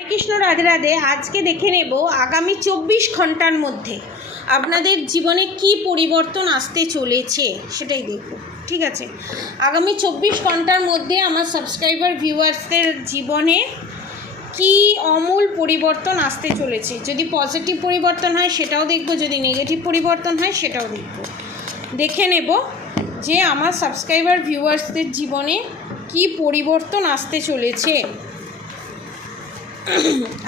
কৃষ্ণ রাধে রাধে। আজকে দেখে নেব আগামী 24 ঘন্টার মধ্যে আপনাদের জীবনে কি পরিবর্তন আসতে চলেছে সেটাই দেখব। ঠিক আছে, আগামী 24 ঘন্টার মধ্যে আমার সাবস্ক্রাইবার ভিউয়ার্সদের জীবনে কি অমূল পরিবর্তন আসতে চলেছে। যদি পজিটিভ পরিবর্তন হয় সেটাও দেখব, যদি নেগেটিভ পরিবর্তন হয় সেটাও দেখব। দেখে নেব যে আমার সাবস্ক্রাইবার ভিউয়ার্সদের জীবনে কি পরিবর্তন আসতে চলেছে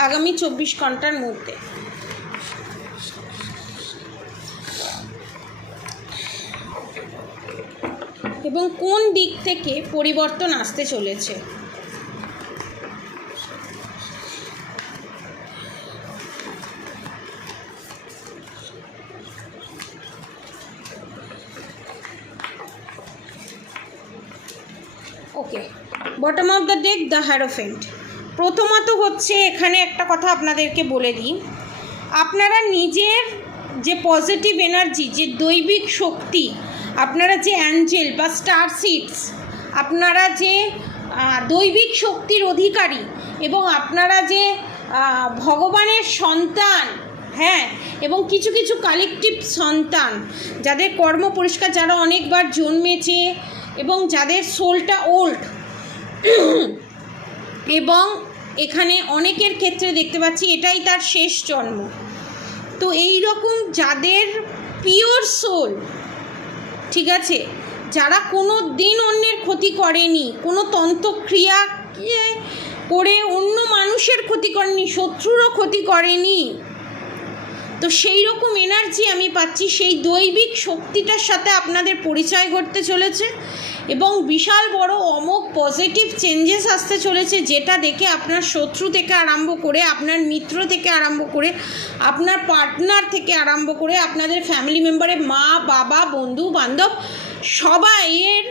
আগামী 24 ঘন্টার মধ্যে। এবং কোন দিক থেকে পরিবর্তন আসতে চলেছে। Okay, bottom of the deck the hierophant. প্রথমত হচ্ছে এখানে একটা কথা আপনাদেরকে বলে দিই, আপনারা নিজের যে পজিটিভ এনার্জি, যে দৈবিক শক্তি, আপনারা যে অ্যাঞ্জেল বা স্টার সিডস, আপনারা যে দৈবিক শক্তির অধিকারী এবং আপনারা যে ভগবানের সন্তান, হ্যাঁ, এবং কিছু কিছু কালেকটিভ সন্তান যাদের কর্ম পরিষ্কার, যারা অনেকবার জন্মেছে এবং যাদের সোলটা ওল্ড, এবং এখানে অনেকের ক্ষেত্রে দেখতে পাচ্ছি এটাই তার শেষ জন্ম। তো এই রকম যাদের পিওর সোল, ঠিক আছে, যারা কোনো দিন অন্যের ক্ষতি করেনি, কোনো তন্ত্রক্রিয়া করে অন্য মানুষের ক্ষতি করেনি, শত্রুরও ক্ষতি করেনি, তো সেই রকম এনার্জি আমি পাচ্ছি। সেই দৈবিক শক্তিটার সাথে আপনাদের পরিচয় ঘটতে চলেছে এবং বিশাল বড় অমোঘ পজিটিভ চেঞ্জেস আসতে চলেছে, যেটা দেখে আপনার শত্রু থেকে আরম্ভ করে, আপনার মিত্র থেকে আরম্ভ করে, আপনার পার্টনার থেকে আরম্ভ করে, আপনাদের ফ্যামিলি মেম্বারের মা বাবা বন্ধু বান্ধব সবাইয়ের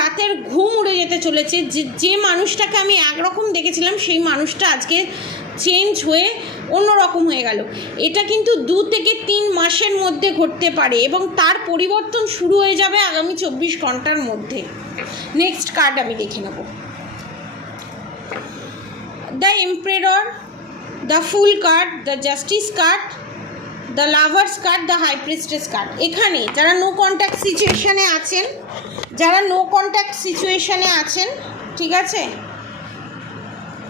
রাতের ঘুম উড়ে যেতে চলেছে। যে মানুষটাকে আমি একরকম দেখেছিলাম সেই মানুষটা আজকে চেঞ্জ হয়ে অন্যরকম হয়ে গেল। এটা কিন্তু 2 থেকে 3 মাসের মধ্যে ঘটতে পারে এবং তার পরিবর্তন শুরু হয়ে যাবে আগামী 24 ঘন্টার মধ্যে। নেক্সট কার্ড আমি দেখে নেব, the emperor, the fool card, the justice card, the lovers card, the high priestess card. এখানে যারা নো কন্ট্যাক্ট সিচুয়েশানে আছেন, ঠিক আছে,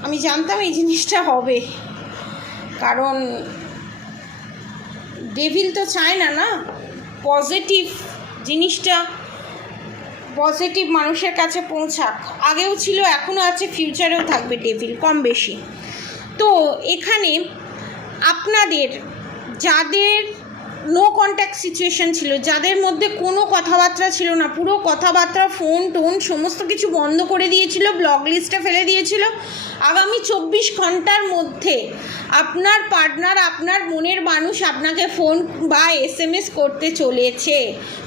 আমি জানতাম এই জিনিসটা হবে, কারণ ডেভিল তো চায় না পজিটিভ জিনিসটা পজিটিভ মানুষের কাছে পৌঁছাক। আগেও ছিল, এখনও আছে, ফিউচারেও থাকবে ডেভিল কম বেশি। তো এখানে আপনাদের যাদের নো কন্ট্যাক্ট সিচুয়েশান ছিল, যাদের মধ্যে কোনো কথাবার্তা ছিল না, পুরো কথাবার্তা ফোন টোন সমস্ত কিছু বন্ধ করে দিয়েছিল, ব্লক লিস্টে ফেলে দিয়েছিল, আগামী 24 ঘন্টার মধ্যে আপনার পার্টনার, আপনার মনের মানুষ আপনাকে ফোন বা SMS করতে চলেছে।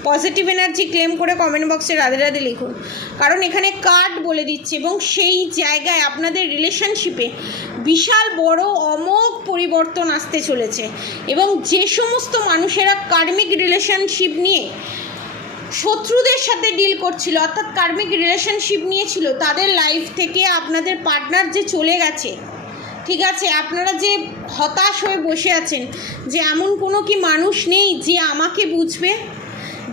পজিটিভ এনার্জি ক্লেম করে কমেন্ট বক্সে রাধে রাধে লিখুন, কারণ এখানে কার্ড বলে দিচ্ছে এবং সেই জায়গায় আপনাদের রিলেশনশিপে বিশাল বড় অমোঘ পরিবর্তন আসতে চলেছে। এবং যে সমস্ত মানুষেরা কার্মিক রিলেশনশিপ নিয়ে শত্রুদের সাথে ডিল করছিল, অর্থাৎ কার্মিক রিলেশনশিপ নিয়েছিল, তাদের লাইফ থেকে আপনাদের পার্টনার যে চলে গেছে, ঠিক আছে, আপনারা যে হতাশ হয়ে বসে আছেন যে এমন কোনো কি মানুষ নেই যে আমাকে বুঝবে,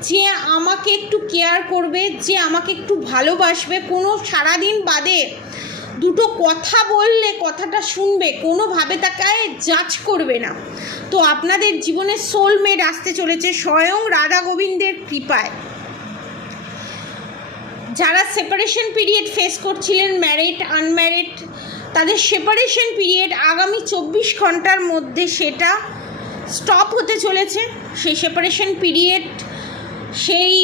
যে আমাকে একটু কেয়ার করবে, যে আমাকে একটু ভালোবাসবে, কোনো সারাদিন বাদে দুটো কথা বললে কথাটা শুনবে, কোনোভাবে তাকে জাজ করবে না। তো আপনাদের জীবনে সোলমেট আসতে চলেছে স্বয়ং রাধা গোবিন্দের কৃপায়। যারা সেপারেশন পিরিয়ড ফেস করছিলেন, ম্যারিড আনম্যারিড, তাদের সেপারেশন পিরিয়ড আগামী 24 ঘন্টার মধ্যে সেটা স্টপ হতে চলেছে। সেই সেপারেশন পিরিয়ড, সেই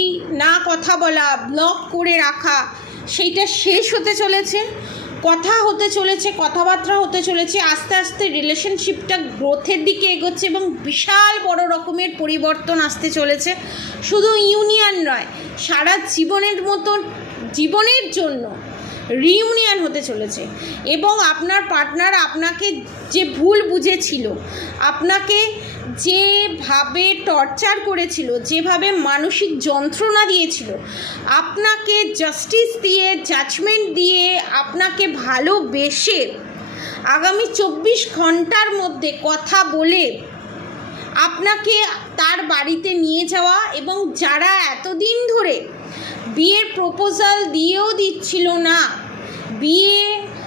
না কথা বলা, ব্লক করে রাখা, সেইটা শেষ হতে চলেছে, কথা হতে চলেছে, কথাবার্তা হতে চলেছে। আস্তে আস্তে রিলেশনশিপটা গ্রোথের দিকে এগোচ্ছে এবং বিশাল বড় রকমের পরিবর্তন আসতে চলেছে। শুধু ইউনিয়ন নয়, সারা জীবনের জন্য রিউনিয়ন হতে চলেছে। এবং আপনার পার্টনার আপনাকে যে ভুল বুঝেছিল, আপনাকে যেভাবে টর্চার করেছিল, যেভাবে মানসিক যন্ত্রণা দিয়েছিল, আপনাকে জাস্টিস দিয়ে, জাজমেন্ট দিয়ে, আপনাকে ভালোবেসে আগামী 24 ঘন্টার মধ্যে কথা বলে আপনাকে তার বাড়িতে নিয়ে যাওয়া, এবং যারা এতদিন ধরে বিয়ের প্রপোজাল দিয়েও দিচ্ছিল না, বিয়ে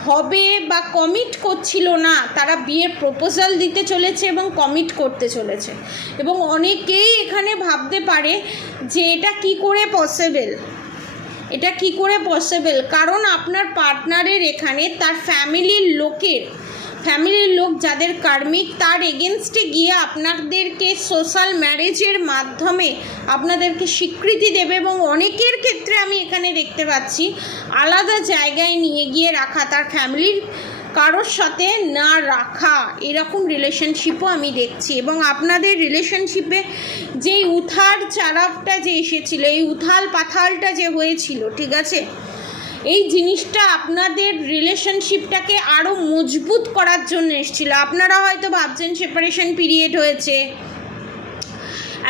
হবে বা কমিট করছিল না, তারা বিয়ের প্রপোজাল দিতে চলেছে এবং কমিট করতে চলেছে। এবং অনেকেই এখানে ভাবতে পারে যে এটা কি করে পসিবল, এটা কি করে পসিবল, কারণ আপনার পার্টনারের এখানে তার ফ্যামিলির লোক যাদের কার্মিক, তার এগেনস্টে গিয়ে আপনাদেরকে সোশ্যাল ম্যারেজের মাধ্যমে আপনাদেরকে স্বীকৃতি দেবে। এবং অনেকের ক্ষেত্রে আমি এখানে দেখতে পাচ্ছি আলাদা জায়গায় নিয়ে গিয়ে রাখা, তার ফ্যামিলির কারোর সাথে না রাখা, এরকম রিলেশনশিপও আমি দেখছি। এবং আপনাদের রিলেশনশিপে যেই উথাল চারাপটা যে এসেছিল, এই উথাল পাথালটা যে হয়েছিল, ঠিক আছে, এই জিনিসটা আপনাদের রিলেশনশিপটাকে আরও মজবুত করার জন্য এসেছিল। আপনারা হয়তো ভাবছেন সেপারেশন পিরিয়ড হয়েছে,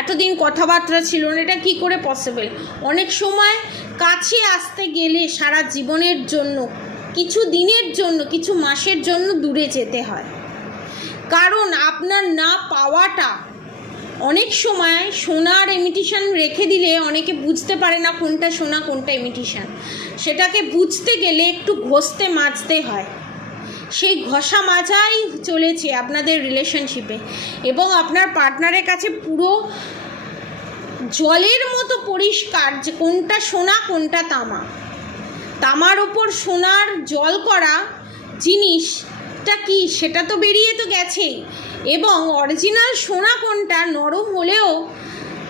এতদিন কথাবার্তা ছিল না, এটা কী করে পসিবল। অনেক সময় কাছে আসতে গেলে সারা জীবনের জন্য, কিছু দিনের জন্য, কিছু মাসের জন্য দূরে যেতে হয়, কারণ আপনার না পাওয়াটা, অনেক সময় সোনার ইমিটেশন রেখে দিলে অনেকে বুঝতে পারে না কোনটা সোনা কোনটা ইমিটেশন, সেটাকে বুঝতে গেলে একটু ঘষতে মাজতে হয়। সেই ঘষা মাজাই চলেছে আপনাদের রিলেশনশিপে, এবং আপনার পার্টনারের কাছে পুরো জলের মতো পরিষ্কার যে কোনটা সোনা কোনটা তামা। তামার ওপর সোনার জল করা জিনিসটা কি, সেটা তো বেরিয়ে তো গেছেই, এবং অরিজিনাল সোনা কোনটা, নরম হলেও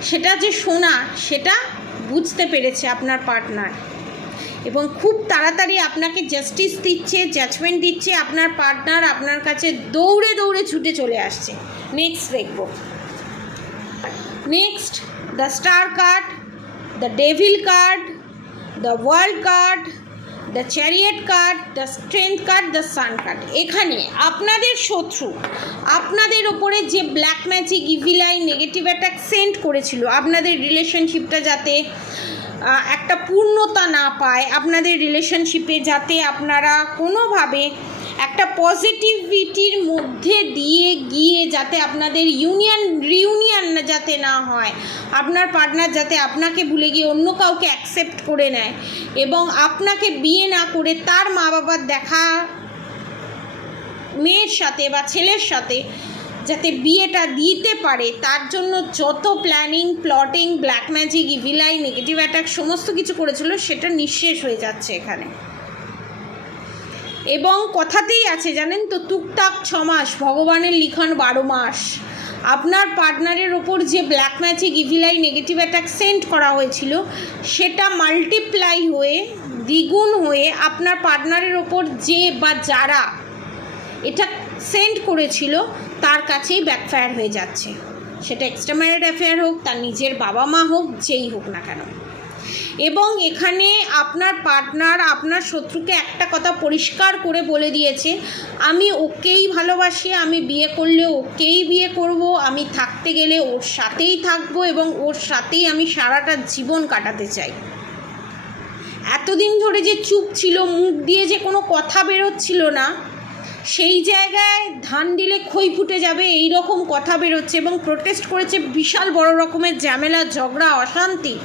সেটা যে সোনা সেটা বুঝতে পেরেছে আপনার পার্টনার, এবং খুব তাড়াতাড়ি আপনাকে জাস্টিস দিচ্ছে, জাজমেন্ট দিচ্ছে। আপনার পার্টনার আপনার কাছে দৌড়ে দৌড়ে ছুটে চলে আসছে। নেক্সট দেখব, next the star card, the devil card, the world card, the chariot card, the strength card, the sun card. এখানে আপনাদের শত্রু আপনাদের ওপরে যে black magic, evil I, negative attack send করেছিল, আপনাদের রিলেশনশিপটা যাতে একটা পূর্ণতা না পায়, আপনাদের রিলেশনশিপে যাতে আপনারা কোনোভাবে একটা পজিটিভিটির মধ্যে দিয়ে গিয়ে যাতে আপনাদের রিউনিয়ন যাতে না হয়, আপনার পার্টনার যাতে আপনাকে ভুলে গিয়ে অন্য কাউকে অ্যাকসেপ্ট করে নেয়, এবং আপনাকে বিয়ে না করে তার মা বাবার দেখা মেয়ের সাথে বা ছেলের সাথে যাতে বিয়েটা দিতে পারে, তার জন্য যত planning, plotting, black magic, evil I, negative attack সমস্ত কিছু করেছিল, সেটা নিঃশেষ হয়ে যাচ্ছে এখানে। এবং কথাতেই আছে জানেন তো, টুকটাক 6 মাস, ভগবানের লিখন 12 মাস। আপনার পার্টনারের ওপর যে black magic, evil I, negative attack send করা হয়েছিল, সেটা মাল্টিপ্লাই হয়ে, দ্বিগুণ হয়ে আপনার পার্টনারের ওপর যে বা যারা এটা সেন্ড করেছিল তার কাছেই ব্যাকফায়ার হয়ে যাচ্ছে। সেটা এক্সট্রা ম্যারিড অ্যাফেয়ার হোক, তার নিজের বাবা মা হোক, যেই হোক না কেন। এবং এখানে আপনার পার্টনার আপনার শত্রুকে একটা কথা পরিষ্কার করে বলে দিয়েছে, আমি ওকেই ভালোবাসি, আমি বিয়ে করলে ওকেই বিয়ে করব, আমি থাকতে গেলে ওর সাথেই থাকবো, এবং ওর সাথেই আমি সারাটা জীবন কাটাতে চাই। এতদিন ধরে যে চুপ ছিল, মুখ দিয়ে যে কোনো কথা বেরোচ্ছিল না, সেই জায়গায় ধান দিলে খই ফুটে যাবে এই রকম কথা বেরোচ্ছে, এবং প্রোটেস্ট করেছে। বিশাল বড় রকমের ঝামেলা, ঝগড়া, অশান্তি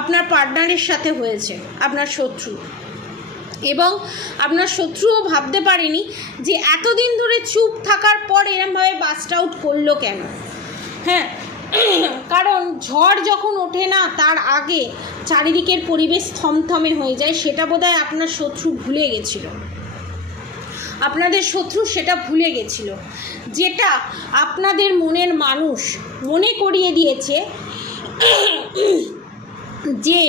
আপনার পার্টনারের সাথে হয়েছে, আপনার শত্রু। এবং আপনার শত্রুও ভাবতে পারেনি যে এতদিন ধরে চুপ থাকার পর এরমভাবে বাস্ট আউট করলো কেন। হ্যাঁ, কারণ ঝড় যখন ওঠে না, তার আগে চারিদিকের পরিবেশ থমথমে হয়ে যায়, সেটা বোধহয় আপনার শত্রু ভুলে গেছিল। আপনাদের শত্রু সেটা ভুলে গেছিল, যেটা আপনাদের মনের মানুষ মনে করিয়ে দিয়েছে যে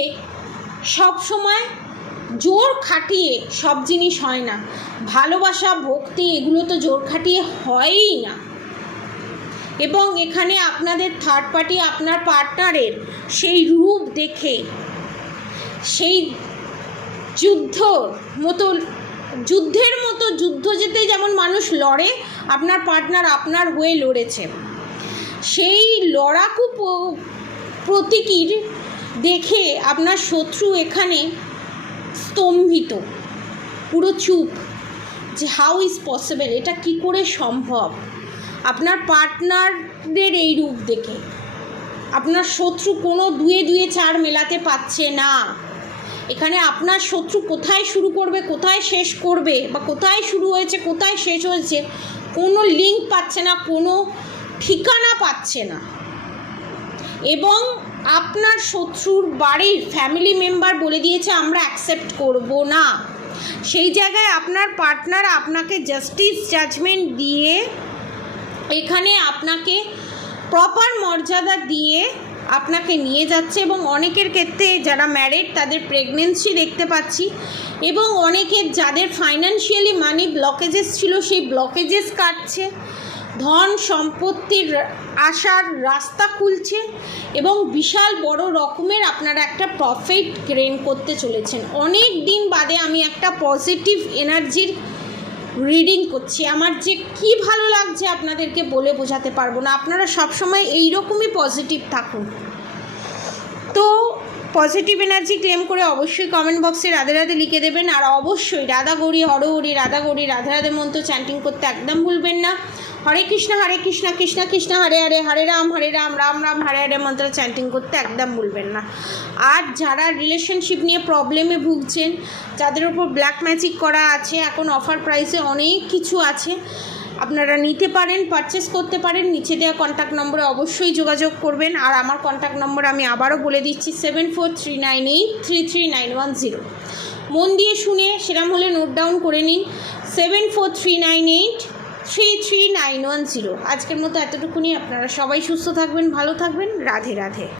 সব সময় জোর খাটিয়ে সব জিনিস হয় না, ভালোবাসা, ভক্তি, এগুলো তো জোর খাটিয়ে হয়ই না। এবং এখানে আপনাদের থার্ড পার্টি আপনার পার্টনারের সেই রূপ দেখে, সেই যুদ্ধের মতো যুদ্ধ যেতে যেমন মানুষ লড়ে, আপনার পার্টনার আপনার হয়ে লড়েছে। সেই লড়াকু প্রতীকীর দেখে আপনার শত্রু এখানে স্তম্ভিত, পুরো চুপ, যে হাউ ইজ পসিবল, এটা কি করে সম্ভব আপনার পার্টনারদের এই রূপ দেখে। আপনার শত্রু কোনো দুয়ে দুয়ে চার মেলাতে পারছে না। এখানে আপনার শত্রু কোথায় শুরু করবে, কোথায় শেষ করবে, বা কোথায় শুরু হয়েছে কোথায় শেষ হয়েছে কোনো লিঙ্ক পাচ্ছে না, কোনো ঠিকানা পাচ্ছে না। এবং আপনার শত্রুর বাড়ির ফ্যামিলি মেম্বার বলে দিয়েছে আমরা অ্যাকসেপ্ট করব না। সেই জায়গায় আপনার পার্টনার আপনাকে জাস্টিস জাজমেন্ট দিয়ে এখানে আপনাকে প্রপার মর্যাদা দিয়ে আপনাকে নিয়ে যাচ্ছে। এবং অনেকের ক্ষেত্রে যারা ম্যারিড তাদের প্রেগনেন্সি দেখতে পাচ্ছি, এবং অনেকের যাদের ফাইন্যান্সিয়ালি মানি ব্লকেজেস ছিল সেই ব্লকেজেস কাটছে, ধন সম্পত্তির আসার রাস্তা খুলছে, এবং বিশাল বড় রকমের আপনারা একটা প্রফিট গেইন করতে চলেছেন। অনেক দিন বাদে আমি একটা পজিটিভ এনার্জির রিডিং করছি। আমার যে কি ভালো লাগছে আপনাদেরকে বলে বোঝাতে পারবো না। আপনারা সবসময় এইরকমই পজিটিভ থাকুন। তো পজিটিভ এনার্জি ক্লেম করে অবশ্যই কমেন্ট বক্সে রাধে রাধে লিখে দেবেন। আর অবশ্যই রাধা গৌরী হরহরি রাধা গৌরী রাধে রাধে মন্ত্র চ্যান্টিং করতে একদম ভুলবেন না। হরে কৃষ্ণ কৃষ্ণ কৃষ্ণ হরে হরে, হরে রাম রাম রাম হরে হরে মন্ত্র চ্যান্টিং করতে একদম ভুলবেন না। আর যারা রিলেশনশিপ নিয়ে প্রবলেমে ভুগছেন, যাদের উপর ব্ল্যাক ম্যাজিক করা আছে, এখন অফার প্রাইসে অনেক কিছু আছে, আপনারা নিতে পারেন, পারচেস করতে পারেন। নিচে দেওয়া কন্ট্যাক্ট নম্বরে অবশ্যই যোগাযোগ করবেন। আর আমার কন্ট্যাক্ট নম্বর আমি আবারও বলে দিচ্ছি 7439833910। মন দিয়ে শুনে সেরকম হলে নোট ডাউন করে নিন 7439833910। আজকের মতো এতটুকুনি। আপনারা সবাই সুস্থ থাকবেন, ভালো থাকবেন। রাধে রাধে।